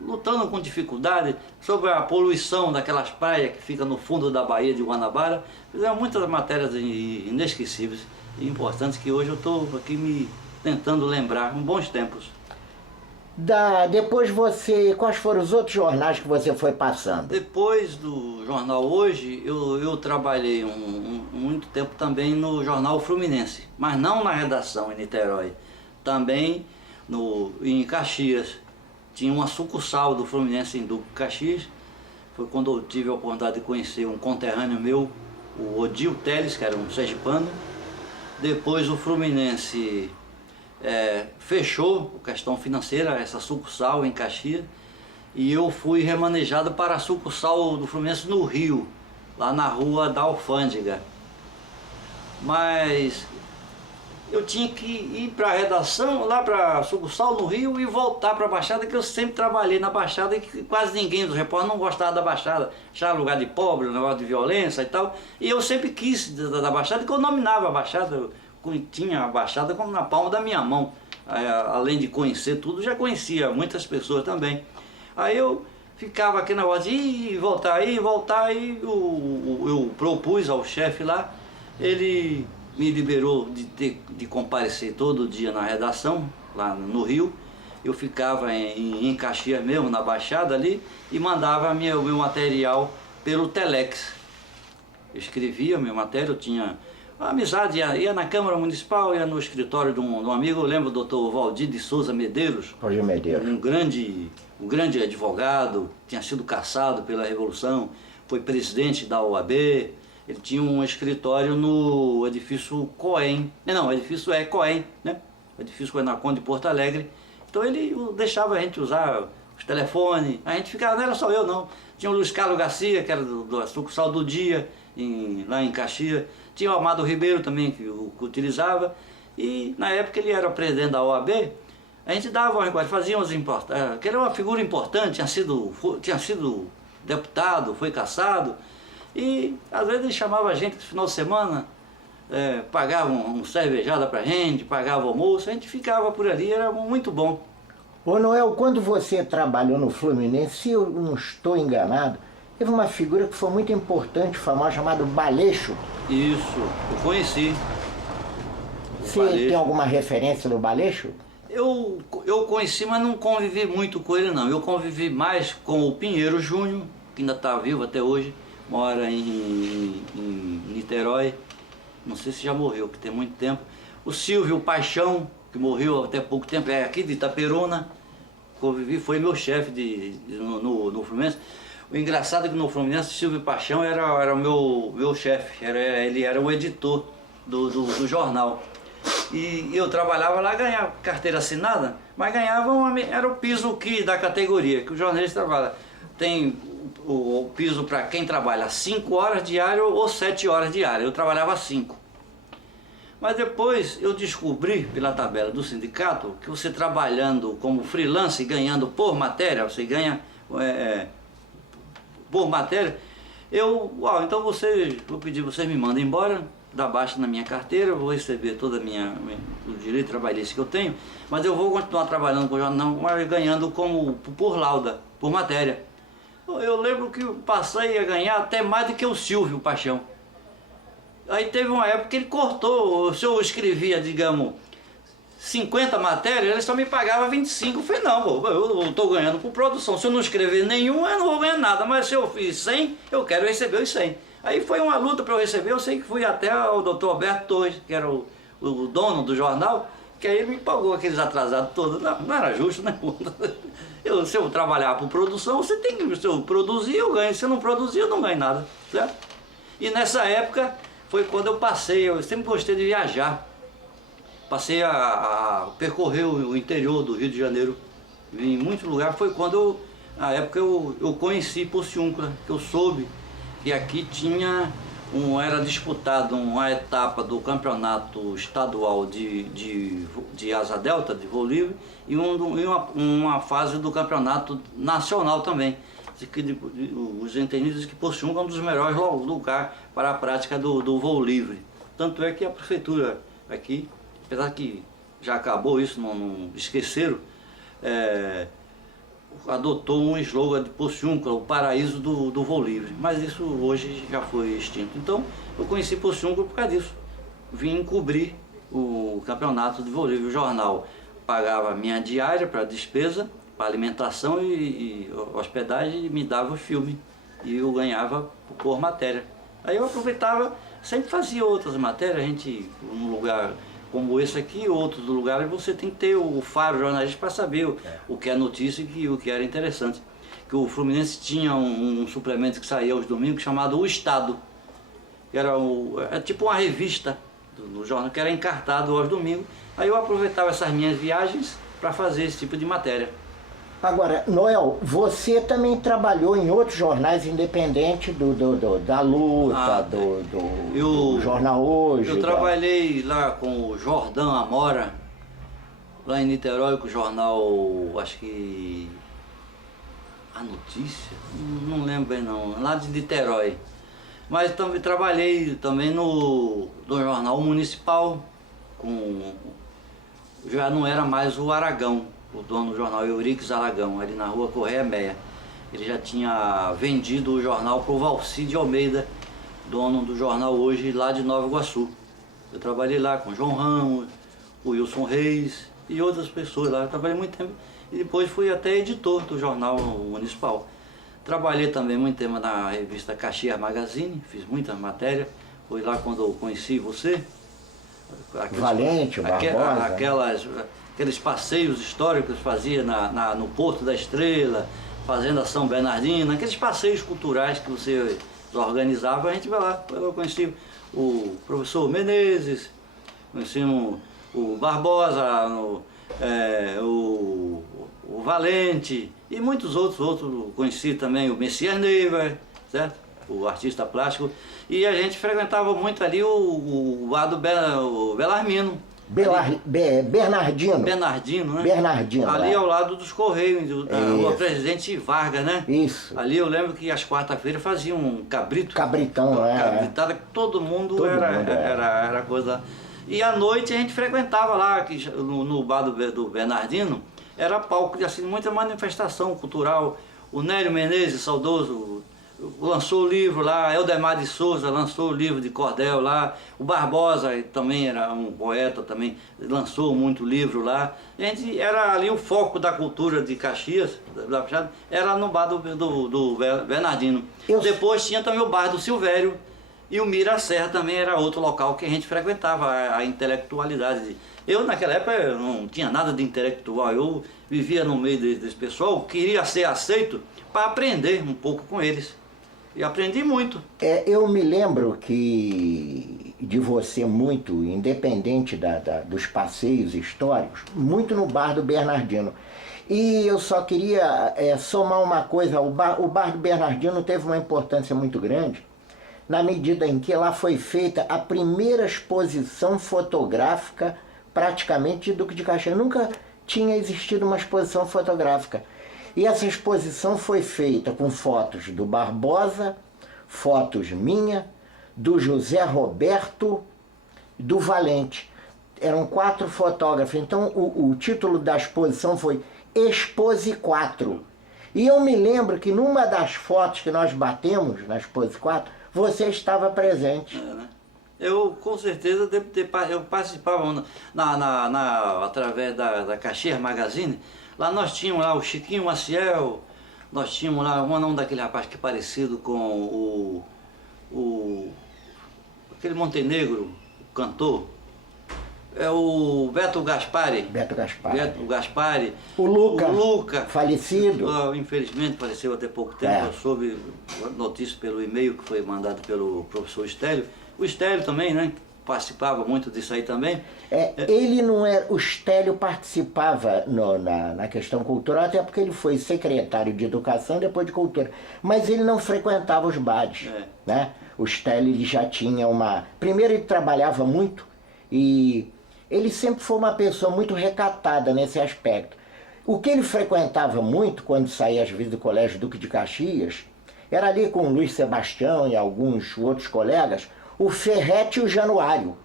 lutando com dificuldade, sobre a poluição daquelas praias que ficam no fundo da Baía de Guanabara. Fizeram muitas matérias inesquecíveis e importantes que hoje eu estou aqui me tentando lembrar, em bons tempos. Depois quais foram os outros jornais que você foi passando? Depois do jornal Hoje, eu trabalhei muito tempo também no jornal Fluminense, mas não na redação em Niterói, também em Caxias. tinha uma sucursal do Fluminense em Duque Caxias. Foi quando eu tive a oportunidade de conhecer um conterrâneo meu, o Odil Teles, que era um sergipano. Depois o Fluminense fechou a questão financeira, essa sucursal em Caxias, e eu fui remanejado para a sucursal do Fluminense no Rio, lá na rua da Alfândega. Mas eu tinha que ir para a redação, lá para a sucursal no Rio, e voltar para a Baixada, que eu sempre trabalhei na Baixada e que quase ninguém dos repórteres não gostava da Baixada, achava lugar de pobre, um negócio de violência e tal. E eu sempre quis da Baixada, que eu nominava a Baixada, eu tinha a Baixada como na palma da minha mão. Além de conhecer tudo, já conhecia muitas pessoas também. Aí eu ficava aqui na negócio de ir e voltar, e eu propus ao chefe lá, ele me liberou de comparecer todo dia na redação, lá no Rio. Eu ficava em Caxias mesmo, na Baixada ali, e mandava meu material pelo Telex. Eu escrevia meu material, eu tinha uma amizade, ia na Câmara Municipal, ia no escritório de um amigo. Eu lembro do Dr. Valdir de Souza Medeiros, um grande advogado, tinha sido cassado pela Revolução, foi presidente da OAB. Ele tinha um escritório no edifício Cohen, não, edifício Cohen, né? O edifício Cohen na Conde de Porto Alegre. Então ele deixava a gente usar os telefones, a gente ficava, não era só eu não. Tinha o Luiz Carlos Garcia, que era da sucursal do Dia, lá em Caxias. Tinha o Amado Ribeiro também, que utilizava. E na época ele era presidente da OAB, a gente dava uma recorte, fazia umas importâncias, que era uma figura importante, tinha sido deputado, foi cassado. E às vezes ele chamava a gente no final de semana, pagava uma cervejada pra gente, pagava almoço, a gente ficava por ali, era muito bom. Ô Noel, quando você trabalhou no Fluminense, se eu não estou enganado, teve uma figura que foi muito importante, famosa, chamada Baleixo. Isso, eu conheci. Você tem alguma referência do Baleixo? Eu conheci, mas não convivi muito com ele não. Eu convivi mais com o Pinheiro Júnior, que ainda está vivo até hoje, mora em Niterói, não sei se já morreu, que tem muito tempo. O Silvio Paixão, que morreu até pouco tempo, é aqui de Itaperuna, convivi, foi meu chefe no Fluminense. O engraçado é que no Fluminense, o Silvio Paixão era o meu chefe, ele era o editor do jornal. E eu trabalhava lá, ganhava carteira assinada, mas ganhava era o piso da categoria, que o jornalista trabalha. Tem o piso para quem trabalha 5 horas diário ou 7 horas diário. Eu trabalhava 5. Mas depois eu descobri, pela tabela do sindicato, que você trabalhando como freelance, ganhando por matéria, você ganha por matéria, então vou pedir, vocês me mandem embora, dá baixa na minha carteira, eu vou receber todo o direito trabalhista que eu tenho, mas eu vou continuar trabalhando com o jornal, mas ganhando por lauda, por matéria. Eu lembro que eu passei a ganhar até mais do que o Silvio Paixão. Aí teve uma época que ele cortou, se eu escrevia, digamos, 50 matérias, ele só me pagava 25. Eu falei, não, eu estou ganhando por produção, se eu não escrever nenhum, eu não vou ganhar nada, mas se eu fiz 100, eu quero receber os 100. Aí foi uma luta para eu receber, eu sei que fui até o Dr. Alberto Torres, que era o dono do jornal, que aí ele me pagou aqueles atrasados todos. Não era justo, né? Se eu trabalhar por produção, você tem que, se eu produzir, eu ganho, se eu não produzir, eu não ganho nada, certo? E nessa época foi quando eu sempre gostei de viajar. Passei a percorrer o interior do Rio de Janeiro, em muitos lugares. Foi quando, na época, eu conheci Porciúncula, que eu soube que aqui era disputado uma etapa do campeonato estadual de asa delta, de voo livre, e uma fase do campeonato nacional também. Os entendidos que Porciúncula é um dos melhores lugares para a prática do voo livre. Tanto é que a prefeitura aqui, apesar que já acabou isso, não esqueceram, adotou um slogan de Porciúncula, o paraíso do voo livre, mas isso hoje já foi extinto. Então eu conheci Porciúncula por causa disso. Vim cobrir o campeonato de voo livre. O jornal pagava minha diária para despesa, para alimentação e hospedagem, e me dava o filme, e eu ganhava por matéria. Aí eu aproveitava, sempre fazia outras matérias, a gente, num lugar como esse aqui, outros lugares, você tem que ter o faro jornalista para saber o que é notícia e o que era interessante. Que o Fluminense tinha um suplemento que saía aos domingos chamado O Estado, que era tipo uma revista do jornal, que era encartado aos domingos. Aí eu aproveitava essas minhas viagens para fazer esse tipo de matéria. Agora, Noel, você também trabalhou em outros jornais independentes da luta, do Jornal Hoje. Eu trabalhei lá com o Jordão Amora, lá em Niterói, com o jornal, acho que A Notícia, não lembro bem não, lá de Niterói. Mas também trabalhei também no Jornal Municipal, já não era mais o Aragão, o dono do jornal, Euriques Aragão, ali na rua Correia Meia. Ele já tinha vendido o jornal para o Valci de Almeida, dono do jornal Hoje, lá de Nova Iguaçu. Eu trabalhei lá com João Ramos, o Wilson Reis e outras pessoas lá. Eu trabalhei muito tempo e depois fui até editor do jornal municipal. Trabalhei também muito tempo na revista Caxias Magazine, fiz muitas matérias. Foi lá quando eu conheci você. Valente, o Barbosa. Aqueles passeios históricos que fazia no Porto da Estrela, Fazenda São Bernardino, aqueles passeios culturais que você organizava, a gente vai lá. Eu conheci o professor Menezes, conheci o Barbosa, o Valente e muitos outros. Conheci também o Messias Neiva, certo? O artista plástico. E a gente frequentava muito ali o bar do Belarmino. Bernardino. Bernardino, né? Bernardino. Ali ao lado dos Correios, da rua Presidente Vargas, né? Isso. Ali eu lembro que às quarta-feiras faziam um cabrito. Cabritão, Cabritada, todo mundo era coisa. E à noite a gente frequentava lá, no bar do Bernardino, era palco de assim, muita manifestação cultural. O Nélio Menezes, saudoso, lançou o livro lá, Eldemar de Souza lançou o livro de cordel lá, o Barbosa também era um poeta, também lançou muito livro lá. A gente era ali o foco da cultura de Caxias, era no bar do Bernardino. Depois tinha também o bar do Silvério e o Mira Serra também era outro local que a gente frequentava, a intelectualidade. Eu naquela época eu não tinha nada de intelectual, eu vivia no meio desse pessoal, queria ser aceito para aprender um pouco com eles. E aprendi muito. Eu me lembro de você muito, independente dos passeios históricos, muito no bar do Bernardino. E eu só queria somar uma coisa, o bar do Bernardino teve uma importância muito grande, na medida em que lá foi feita a primeira exposição fotográfica praticamente de Duque de Caxias. Nunca tinha existido uma exposição fotográfica. E essa exposição foi feita com fotos do Barbosa, fotos minha, do José Roberto, do Valente. Eram 4 fotógrafos. Então o título da exposição foi Expose 4. E eu me lembro que numa das fotos que nós batemos na Expose 4, você estava presente. Eu com certeza devo ter, eu participava através da Caxias Magazine. Lá nós tínhamos lá o Chiquinho Maciel, nós tínhamos lá um nome daquele rapaz que é parecido com aquele Montenegro, o cantor, é o Beto Gaspari. Beto Gaspari. O Luca. Falecido. Infelizmente faleceu até pouco tempo, eu soube notícia pelo e-mail que foi mandado pelo professor Estélio. O Estélio também, né? Participava muito disso aí também. Ele não era... O Estélio participava na questão cultural, até porque ele foi secretário de Educação e depois de Cultura. Mas ele não frequentava os bares. Né? O Estélio ele já tinha uma... Primeiro ele trabalhava muito e ele sempre foi uma pessoa muito recatada nesse aspecto. O que ele frequentava muito, quando saía às vezes do Colégio Duque de Caxias, era ali com o Luiz Sebastião e alguns outros colegas, o Ferrete e o Januário.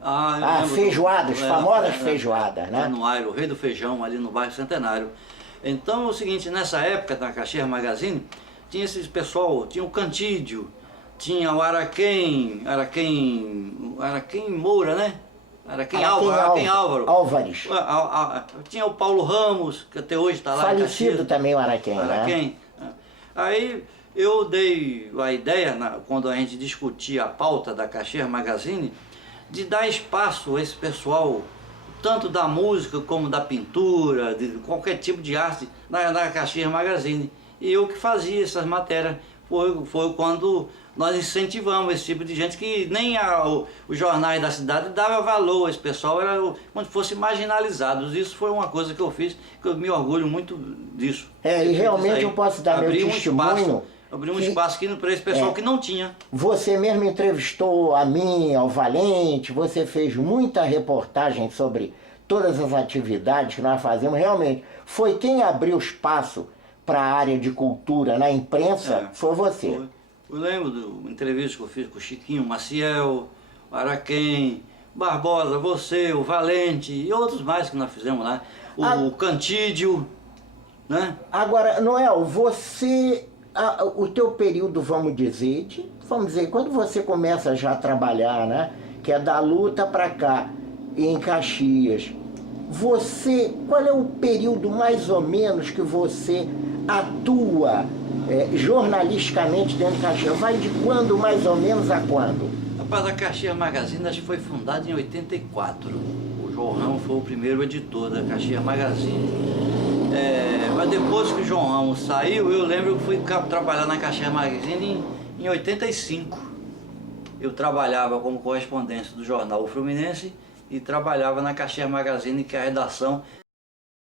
Feijoadas, famosas feijoadas, né? Januário, o rei do feijão, ali no bairro Centenário. Então é o seguinte, nessa época, na Caxias Magazine, tinha esses pessoal, tinha o Cantídio, tinha o Araquém Moura, né? Araquém Álvaro. Álvares. Tinha o Paulo Ramos, que até hoje está lá. Falecido também o Araquém, né? Aí eu dei a ideia, quando a gente discutia a pauta da Caxias Magazine, de dar espaço a esse pessoal tanto da música como da pintura, de qualquer tipo de arte, na Caxias Magazine. E eu que fazia essas matérias. Foi quando nós incentivamos esse tipo de gente que nem os jornais da cidade davam valor. Esse pessoal era como se fossem marginalizados. Isso foi uma coisa que eu fiz, que eu me orgulho muito disso. E realmente eu posso dar meu testemunho. Abrir um espaço aqui para esse pessoal que não tinha. Você mesmo entrevistou a mim, ao Valente, você fez muita reportagem sobre todas as atividades que nós fazemos. Realmente, foi quem abriu espaço para a área de cultura na imprensa, foi você. Eu lembro de entrevista que eu fiz com o Chiquinho, Maciel, o Araquém, Barbosa, você, o Valente e outros mais que nós fizemos lá. O Cantídio, né? Agora, Noel, você, o teu período, vamos dizer, quando você começa já a trabalhar, né? Que é da luta para cá, em Caxias, qual é o período mais ou menos que você atua jornalisticamente dentro de Caxias? Vai de quando mais ou menos a quando? Rapaz, a Caxias Magazine acho que foi fundada em 84. O João Ramos foi o primeiro editor da Caxias Magazine. Mas depois que o João Ramos saiu, eu lembro que fui trabalhar na Caxias Magazine em 85. Eu trabalhava como correspondente do jornal O Fluminense e trabalhava na Caxias Magazine, que é a redação